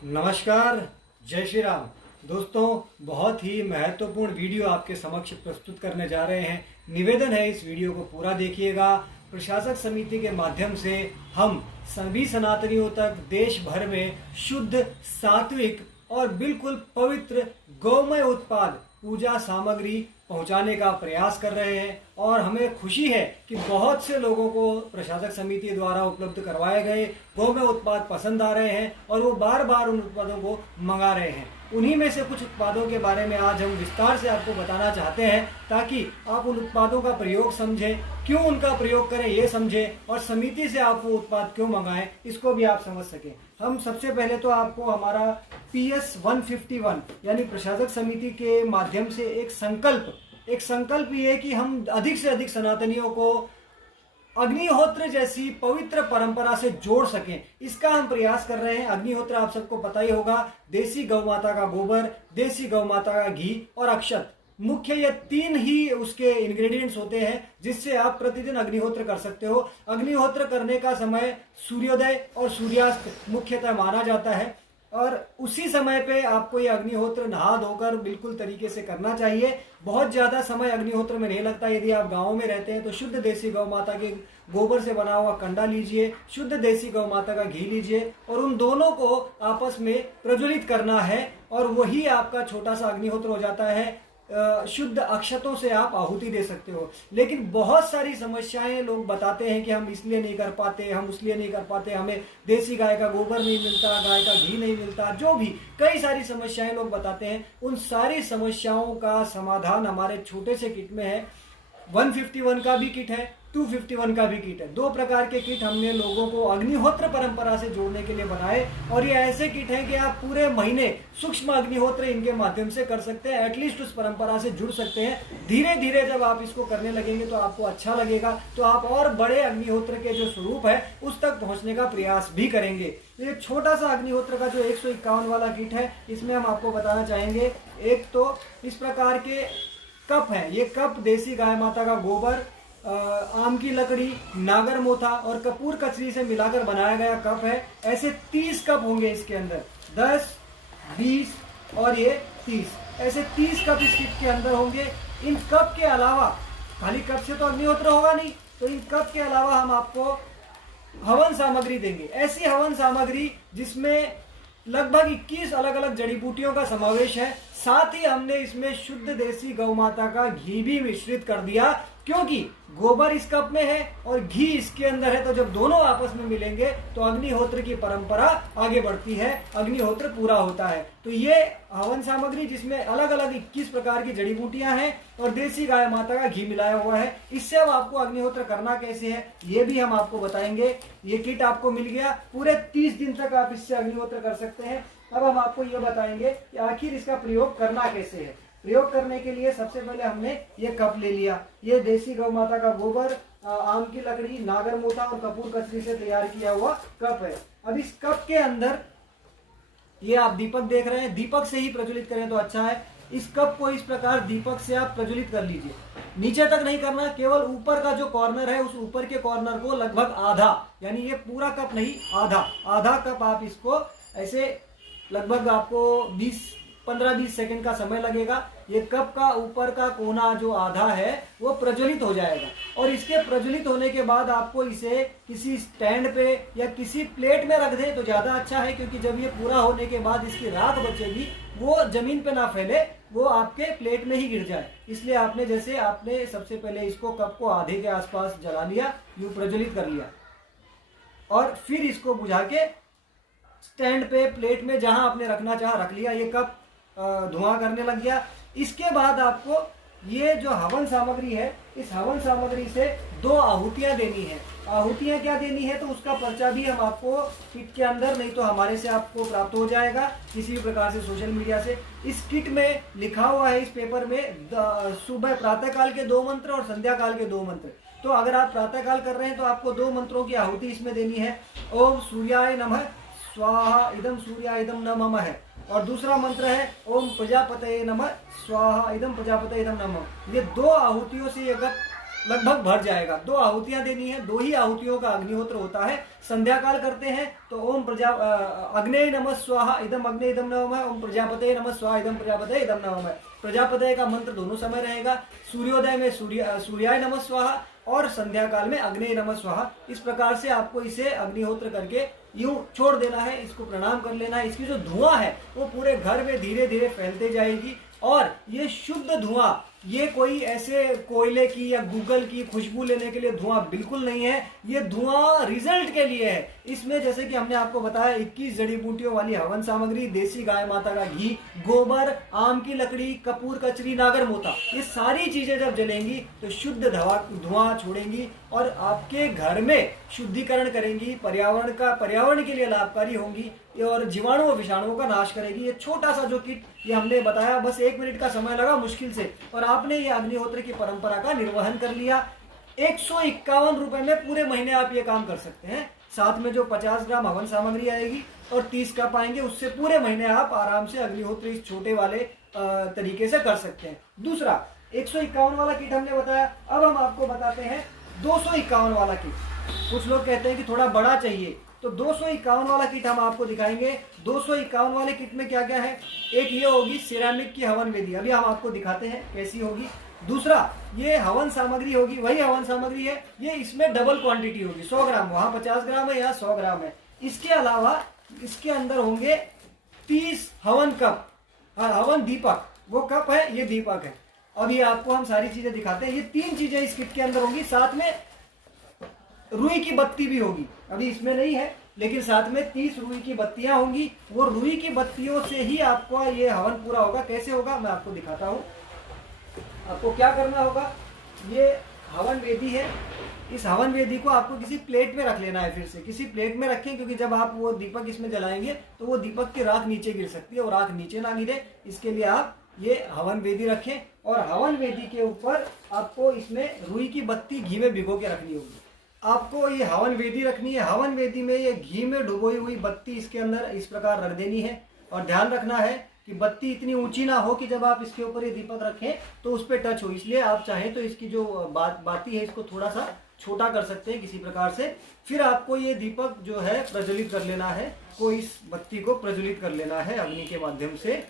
नमस्कार, जय श्री राम। दोस्तों, बहुत ही महत्वपूर्ण वीडियो आपके समक्ष प्रस्तुत करने जा रहे हैं। निवेदन है, इस वीडियो को पूरा देखिएगा। प्रशासक समिति के माध्यम से हम सभी सनातनियों तक देश भर में शुद्ध, सात्विक और बिल्कुल पवित्र गौमय उत्पाद पूजा सामग्री पहुंचाने का प्रयास कर रहे हैं और हमें खुशी है कि बहुत से लोगों को प्रशासक समिति द्वारा उपलब्ध करवाए गए गौमय उत्पाद पसंद आ रहे हैं और वो बार बार उन उत्पादों को मंगा रहे हैं। उन्हीं में से कुछ उत्पादों के बारे में आज हम विस्तार से आपको बताना चाहते हैं ताकि आप उन उत्पादों का प्रयोग समझें, क्यों उनका प्रयोग करें ये समझें और समिति से आप वो उत्पाद क्यों मंगाएं इसको भी आप समझ सकें। हम सबसे पहले तो आपको हमारा PS 151 यानी प्रशासक समिति के माध्यम से एक संकल्प ये है कि हम अधिक से अधिक सनातनियों को अग्निहोत्र जैसी पवित्र परंपरा से जोड़ सकें, इसका हम प्रयास कर रहे हैं। अग्निहोत्र आप सबको पता ही होगा, देसी गौ माता का गोबर, देसी गौ माता का घी और अक्षत, मुख्य ये तीन ही उसके इंग्रेडिएंट्स होते हैं जिससे आप प्रतिदिन अग्निहोत्र कर सकते हो। अग्निहोत्र करने का समय सूर्योदय और सूर्यास्त मुख्यतः माना जाता है और उसी समय पे आपको ये अग्निहोत्र नहा धोकर बिल्कुल तरीके से करना चाहिए। बहुत ज़्यादा समय अग्निहोत्र में नहीं लगता। यदि आप गाँव में रहते हैं तो शुद्ध देसी गौ माता के गोबर से बना हुआ कंडा लीजिए, शुद्ध देसी गौ माता का घी लीजिए और उन दोनों को आपस में प्रज्वलित करना है और वही आपका छोटा सा अग्निहोत्र हो जाता है। शुद्ध अक्षतों से आप आहुति दे सकते हो। लेकिन बहुत सारी समस्याएं लोग बताते हैं कि हम इसलिए नहीं कर पाते, हम उसलिए नहीं कर पाते, हमें देसी गाय का गोबर नहीं मिलता, गाय का घी नहीं मिलता, जो भी कई सारी समस्याएं लोग बताते हैं। उन सारी समस्याओं का समाधान हमारे छोटे से किट में है। 151 का भी किट है, 251 का भी किट है। दो प्रकार के किट हमने लोगों को अग्निहोत्र परंपरा से जोड़ने के लिए बनाए और ये ऐसे किट हैं कि आप पूरे महीने सूक्ष्म अग्निहोत्र इनके माध्यम से कर सकते हैं, एटलीस्ट उस परंपरा से जुड़ सकते हैं। धीरे धीरे जब आप इसको करने लगेंगे तो आपको अच्छा लगेगा, तो आप और बड़े अग्निहोत्र के जो स्वरूप है उस तक पहुंचने का प्रयास भी करेंगे। ये छोटा सा अग्निहोत्र का जो 151 वाला किट है, इसमें हम आपको बताना चाहेंगे। एक तो इस प्रकार के कप है, ये कप देसी गाय माता का गोबर, आम की लकड़ी, नागर मोथा और कपूर कचरी से मिलाकर बनाया गया कप है। ऐसे 30 कप होंगे इसके अंदर, 10, 20 और ये 30, ऐसे 30 कप इस किट के अंदर होंगे। इन कप के अलावा, खाली कप से तो अग्निहोत्र होगा नहीं, तो इन कप के अलावा हम आपको हवन सामग्री देंगे। ऐसी हवन सामग्री जिसमें लगभग 21 अलग अलग जड़ी बूटियों का समावेश है। साथ ही हमने इसमें शुद्ध देसी गौ माता का घी भी मिश्रित कर दिया, क्योंकि गोबर इस कप में है और घी इसके अंदर है, तो जब दोनों आपस में मिलेंगे तो अग्निहोत्र की परंपरा आगे बढ़ती है, अग्निहोत्र पूरा होता है। तो ये हवन सामग्री जिसमें अलग अलग 21 प्रकार की जड़ी बूटियां हैं और देसी गाय माता का घी मिलाया हुआ है। इससे अब आपको अग्निहोत्र करना कैसे है ये भी हम आपको बताएंगे। ये किट आपको मिल गया, पूरे 30 दिन तक आप इससे अग्निहोत्र कर सकते हैं। अब हम आपको ये बताएंगे कि आखिर इसका प्रयोग करना कैसे है। प्रयोग करने के लिए सबसे पहले हमने ये कप ले लिया। ये देसी गौ माता का गोबर, आम की लकड़ी, नागर मोथा और कपूर कचरी से तैयार किया हुआ कप है। अब इस कप के अंदर ये आप दीपक देख रहे हैं, दीपक से ही प्रज्वलित करें तो अच्छा है। इस कप को इस प्रकार दीपक से आप प्रज्वलित कर लीजिए। नीचे तक नहीं करना, केवल ऊपर का जो कॉर्नर है उस ऊपर के कॉर्नर को लगभग आधा, यानी ये पूरा कप नहीं, आधा कप आप इसको ऐसे लगभग आपको 15-20 सेकंड का समय लगेगा। ये कप का ऊपर का कोना जो आधा है वो प्रज्वलित हो जाएगा और इसके प्रज्वलित होने के बाद आपको इसे किसी स्टैंड पे या किसी प्लेट में रख दें तो ज़्यादा अच्छा है, क्योंकि जब ये पूरा होने के बाद इसकी राख बचेगी वो जमीन पे ना फैले, वो आपके प्लेट में ही गिर जाए। इसलिए आपने सबसे पहले इसको कप को आधे के आसपास जला लिया, यूँ प्रज्वलित कर लिया और फिर इसको बुझा के स्टैंड पे, प्लेट में जहां आपने रखना चाहा रख लिया। ये कप धुआं करने लग गया। इसके बाद आपको ये जो हवन सामग्री है, इस हवन सामग्री से 2 आहुतियां देनी है। आहुतियां क्या देनी है तो उसका पर्चा भी हम आपको किट के अंदर, नहीं तो हमारे से आपको प्राप्त हो जाएगा किसी भी प्रकार से सोशल मीडिया से। इस किट में लिखा हुआ है, इस पेपर में सुबह प्रातः काल के 2 मंत्र और संध्या काल के 2 मंत्र। तो अगर आप प्रातः काल कर रहे हैं तो आपको 2 मंत्रों की आहुति इसमें देनी है। ओम सूर्याय नमः स्वाहा इदम सूर्याय इदम नमः है, और दूसरा मंत्र है ओम प्रजापतये नमः स्वाहा इदम प्रजापतये इदम नमः। ये 2 आहुतियों से ये कप लगभग भर जाएगा। 2 आहुतियां देनी है, 2 ही आहुतियों का अग्निहोत्र होता है। संध्या काल करते हैं तो ओम अग्ने नमः स्वाहा इदम अग्ने इदम नमः, ओम प्रजापते नमः स्वाहा इदम प्रजापते इदम नमः। प्रजापते का मंत्र दोनों समय रहेगा। सूर्योदय में सूर्याय नमः स्वाहा और संध्या काल में अग्ने नमः स्वाहा। इस प्रकार से आपको इसे अग्निहोत्र करके यूं छोड़ देना है, इसको प्रणाम कर लेना है। इसकी जो धुआं है वो पूरे घर में धीरे धीरे फैलते जाएगी और ये शुद्ध धुआं, ये कोई ऐसे कोयले की या गूगल की खुशबू लेने के लिए धुआं बिल्कुल नहीं है। ये धुआं रिजल्ट के लिए है। इसमें जैसे कि हमने आपको बताया 21 जड़ी बूटियों वाली हवन सामग्री, देसी गाय माता का घी, गोबर, आम की लकड़ी, कपूर कचरी, नागर मोता, ये सारी चीजें जब जलेंगी तो शुद्ध धुआं छोड़ेंगी और आपके घर में शुद्धिकरण करेंगी, पर्यावरण के लिए लाभकारी होंगी और जीवाणु और विषाणुओं का नाश करेगी। ये छोटा सा जो किट ये हमने बताया, बस 1 मिनट का समय लगा मुश्किल से, और आपने ये अग्निहोत्र की परंपरा का निर्वहन कर लिया। 151 रुपए में पूरे महीने आप ये काम कर सकते हैं। साथ में जो 50 ग्राम हवन सामग्री आएगी और 30 कप आएंगे, उससे पूरे महीने आप आराम से अग्निहोत्र इस छोटे वाले तरीके से कर सकते हैं। दूसरा 151 वाला किट हमने बताया। अब हम आपको बताते हैं 251 वाला किट। कुछ लोग कहते हैं कि थोड़ा बड़ा चाहिए, तो 251 वाला किट हम आपको दिखाएंगे। 251 वाले किट में क्या क्या है? एक ये होगी सिरेमिक की हवन वेदी, अभी हम आपको दिखाते हैं कैसी होगी। दूसरा ये हवन सामग्री होगी, वही हवन सामग्री है, ये इसमें डबल क्वांटिटी होगी, 100 ग्राम, वहां 50 ग्राम है, यहाँ 100 ग्राम है। इसके अलावा इसके अंदर होंगे 30 हवन कप, हवन दीपक, वो कप है, ये दीपक है। अब ये आपको हम सारी चीजें दिखाते हैं। ये 3 चीजें इस किट के अंदर होंगी। साथ में रुई की बत्ती भी होगी, अभी इसमें नहीं है, लेकिन साथ में 30 रुई की बत्तियां होंगी। वो रुई की बत्तियों से ही आपको ये हवन पूरा होगा। कैसे होगा मैं आपको दिखाता हूं। आपको क्या करना होगा, ये हवन वेदी है, इस हवन वेदी को आपको किसी प्लेट में रख लेना है। फिर से किसी प्लेट में रखें, क्योंकि जब आप वो दीपक इसमें जलाएंगे तो वो दीपक की राख नीचे गिर सकती है और राख नीचे ना गिरे, इसके लिए आप ये हवन वेदी रखें। और हवन वेदी के ऊपर आपको इसमें रुई की बत्ती घी में भिगो के रखनी होगी। आपको ये हवन वेदी रखनी है। हवन वेदी में ये घी में डुबोई हुई बत्ती इसके अंदर इस प्रकार रख देनी है। और ध्यान रखना है कि बत्ती इतनी ऊंची ना हो कि जब आप इसके ऊपर ये दीपक रखें तो उस पर टच हो। इसलिए आप चाहें तो इसकी जो बाती है इसको थोड़ा सा छोटा कर सकते हैं किसी प्रकार से। फिर आपको ये दीपक जो है प्रज्वलित कर लेना है, को इस बत्ती को प्रज्वलित कर लेना है अग्नि के माध्यम से।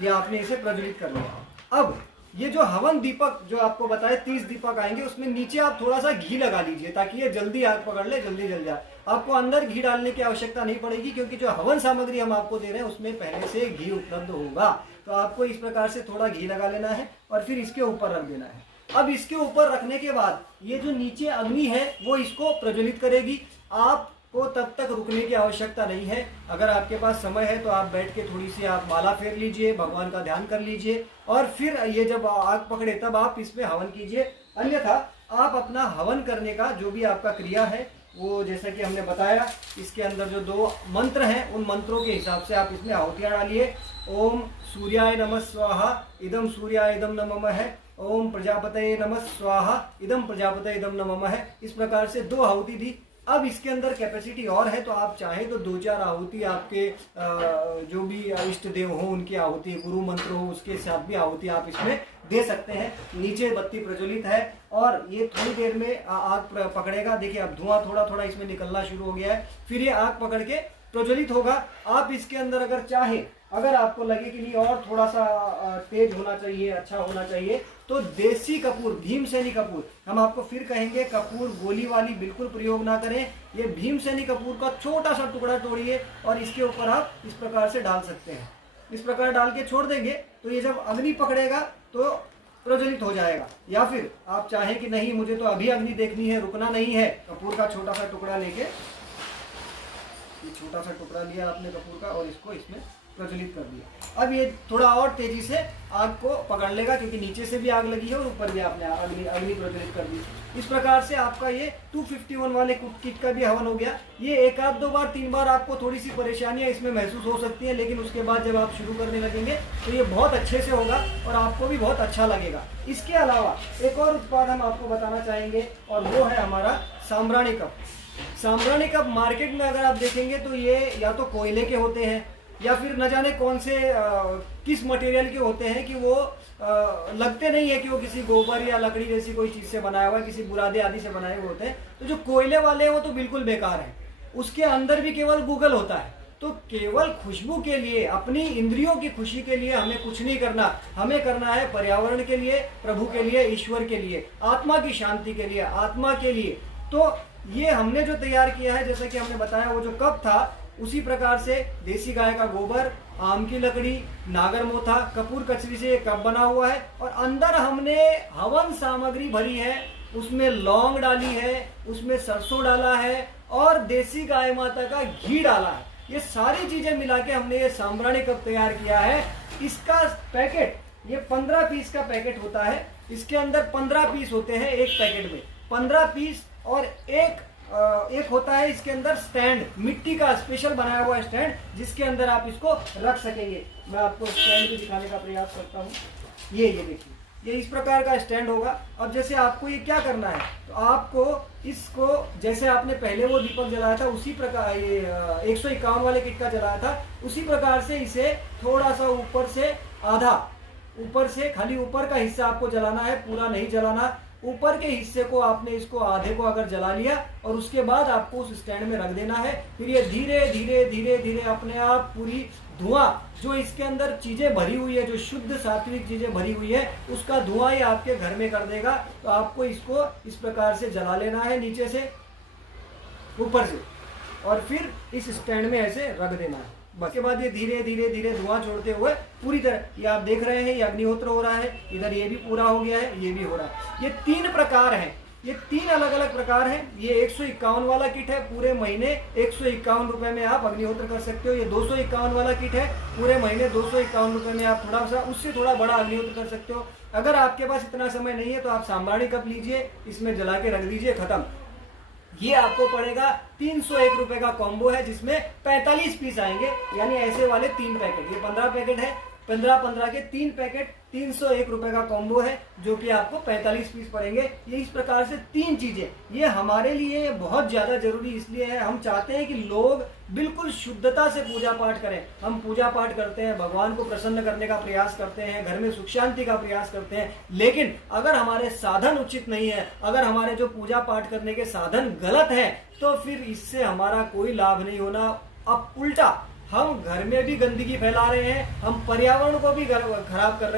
ये आपने इसे प्रज्वलित कर लिया। अब ये जो हवन दीपक जो आपको बताया 30 दीपक आएंगे, उसमें नीचे आप थोड़ा सा घी लगा लीजिए ताकि ये जल्दी आग पकड़ ले, जल्दी जल जाए। आपको अंदर घी डालने की आवश्यकता नहीं पड़ेगी, क्योंकि जो हवन सामग्री हम आपको दे रहे हैं उसमें पहले से घी उपलब्ध होगा। तो आपको इस प्रकार से थोड़ा घी लगा लेना है और फिर इसके ऊपर रख देना है। अब इसके ऊपर रखने के बाद ये जो नीचे अग्नि है वो इसको प्रज्वलित करेगी। आपको तब तक रुकने की आवश्यकता नहीं है। अगर आपके पास समय है तो आप बैठ के थोड़ी सी आप माला फेर लीजिए, भगवान का ध्यान कर लीजिए और फिर ये जब आग पकड़े तब आप इसमें हवन कीजिए। अन्यथा आप अपना हवन करने का जो भी आपका क्रिया है वो जैसा कि हमने बताया, इसके अंदर जो 2 मंत्र हैं उन मंत्रों के हिसाब से आप इसमें आहुतियाँ डालिए। ओम सूर्याय नमः स्वाहा इदम सूर्याय इदम नमः, ओम प्रजापतये नमः स्वाहा इदम प्रजापतये इदम नमः। इस प्रकार से 2 आहुति दी। अब इसके अंदर कैपेसिटी और है, तो आप चाहें तो 2-4 आहुति आपके जो भी इष्ट देव हो उनकी आहुति, गुरु मंत्र हो उसके साथ भी आहुति आप इसमें दे सकते हैं। नीचे बत्ती प्रज्वलित है और ये थोड़ी देर में आग पकड़ेगा। देखिए अब धुआं थोड़ा थोड़ा इसमें निकलना शुरू हो गया है। फिर ये आग पकड़ के प्रज्वलित होगा। आप इसके अंदर अगर चाहे, अगर आपको लगे कि नहीं और थोड़ा सा तेज होना चाहिए, अच्छा होना चाहिए, तो देसी कपूर, भीमसेनी कपूर, हम आपको फिर कहेंगे कपूर गोली वाली बिल्कुल प्रयोग ना करें। ये भीमसेनी कपूर का छोटा सा टुकड़ा तोड़िए और इसके ऊपर आप इस प्रकार से डाल सकते हैं। इस प्रकार डाल के छोड़ देंगे तो ये जब अग्नि पकड़ेगा तो प्रज्वलित हो जाएगा। या फिर आप चाहें कि नहीं मुझे तो अभी अग्नि देखनी है, रुकना नहीं है, कपूर का छोटा सा टुकड़ा लेके, छोटा सा टुकड़ा लिया आपने कपूर का और इसको इसमें प्रज्वलित कर दिया। अब ये थोड़ा और तेजी से आग को पकड़ लेगा, क्योंकि नीचे से भी आग लगी है और ऊपर भी आपने अग्नि प्रज्वलित कर दी। इस प्रकार से आपका ये 251 वाले किट का भी हवन हो गया। ये 1-2 बार 3 बार आपको थोड़ी सी परेशानियां इसमें महसूस हो सकती हैं, लेकिन उसके बाद जब आप शुरू करने लगेंगे तो ये बहुत अच्छे से होगा और आपको भी बहुत अच्छा लगेगा। इसके अलावा एक और उत्पाद हम आपको बताना चाहेंगे और वो है हमारा साम्राणी कप। साम्राणी कप मार्केट में अगर आप देखेंगे तो ये या तो कोयले के होते हैं या फिर न जाने कौन से किस मटेरियल के होते हैं कि वो लगते नहीं है कि वो किसी गोबर या लकड़ी जैसी कोई चीज से बनाया हुआ है, किसी बुरादे आदि से बनाए हुए होते हैं। तो जो कोयले वाले हैं वो तो बिल्कुल बेकार है, उसके अंदर भी केवल गूगल होता है। तो केवल खुशबू के लिए, अपनी इंद्रियों की खुशी के लिए हमें कुछ नहीं करना, हमें करना है पर्यावरण के लिए, प्रभु के लिए, ईश्वर के लिए, आत्मा की शांति के लिए, आत्मा के लिए। तो ये हमने जो तैयार किया है, जैसा कि हमने बताया, वो जो कप था उसी प्रकार से देसी गाय का गोबर, आम की लकड़ी, नागरमोथा, कपूर कचरी से ये कप बना हुआ है। और अंदर हमने हवन सामग्री भरी है, उसमें लौंग डाली है, उसमें सरसों डाला है और देसी गाय माता का घी डाला है। ये सारी चीजें मिला के हमने ये सांब्राणी कप तैयार किया है। इसका पैकेट, ये 15 पीस का पैकेट होता है। इसके अंदर 15 पीस होते हैं एक पैकेट में, 15 पीस। और एक होता है इसके अंदर स्टैंड, मिट्टी का स्पेशल बनाया हुआ स्टैंड, जिसके अंदर आप इसको रख सकेंगे। मैं आपको स्टैंड भी दिखाने का प्रयास करता हूँ। ये देखिए, ये इस प्रकार का स्टैंड होगा। अब जैसे आपको ये क्या करना है, तो आपको इसको, जैसे आपने पहले वो दीपक जलाया था उसी प्रकार, ये 151 वाले किट का जलाया था, उसी प्रकार से इसे थोड़ा सा ऊपर से, आधा ऊपर से, खाली ऊपर का हिस्सा आपको जलाना है, पूरा नहीं जलाना। ऊपर के हिस्से को आपने, इसको आधे को अगर जला लिया और उसके बाद आपको उस स्टैंड में रख देना है। फिर ये धीरे धीरे धीरे धीरे अपने आप पूरी धुआं, जो इसके अंदर चीजें भरी हुई है, जो शुद्ध सात्विक चीजें भरी हुई है, उसका धुआं ही आपके घर में कर देगा। तो आपको इसको इस प्रकार से जला लेना है, नीचे से ऊपर से, और फिर इस स्टैंड में ऐसे रख देना है। बस के बाद ये धीरे धीरे धीरे धुआं छोड़ते हुए पूरी तरह, ये आप देख रहे हैं, ये अग्निहोत्र हो रहा है, इधर ये भी पूरा हो गया है, ये भी हो रहा है। ये 3 प्रकार हैं, ये 3 अलग अलग प्रकार हैं। ये 151 वाला किट है, पूरे महीने 151 रुपए में आप अग्निहोत्र कर सकते हो। ये 251 वाला किट है, पूरे महीने 251 रुपए में आप थोड़ा सा, उससे थोड़ा बड़ा अग्निहोत्र कर सकते हो। अगर आपके पास इतना समय नहीं है तो आप सांब्राणी कप लीजिए, इसमें जला के रख दीजिए, खत्म। ये आपको पड़ेगा 301 रुपए का कॉम्बो है, जिसमें 45 पीस आएंगे, यानी ऐसे वाले 3 पैकेट। ये 15 पैकेट है, 15 के 3 पैकेट, 301 रुपए का कॉम्बो है, जो कि आपको 45 पीस पड़ेंगे। ये इस प्रकार से 3 चीजें, ये हमारे लिए बहुत ज्यादा जरूरी इसलिए है, हम चाहते हैं कि लोग बिल्कुल शुद्धता से पूजा पाठ करें। हम पूजा पाठ करते हैं, भगवान को प्रसन्न करने का प्रयास करते हैं, घर में सुख शांति का प्रयास करते हैं, लेकिन अगर हमारे साधन उचित नहीं है, अगर हमारे जो पूजा पाठ करने के साधन गलत हैं, तो फिर इससे हमारा कोई लाभ नहीं होना। अब उल्टा हम घर में भी गंदगी फैला रहे हैं, हम पर्यावरण को भी खराब कर रहे हैं।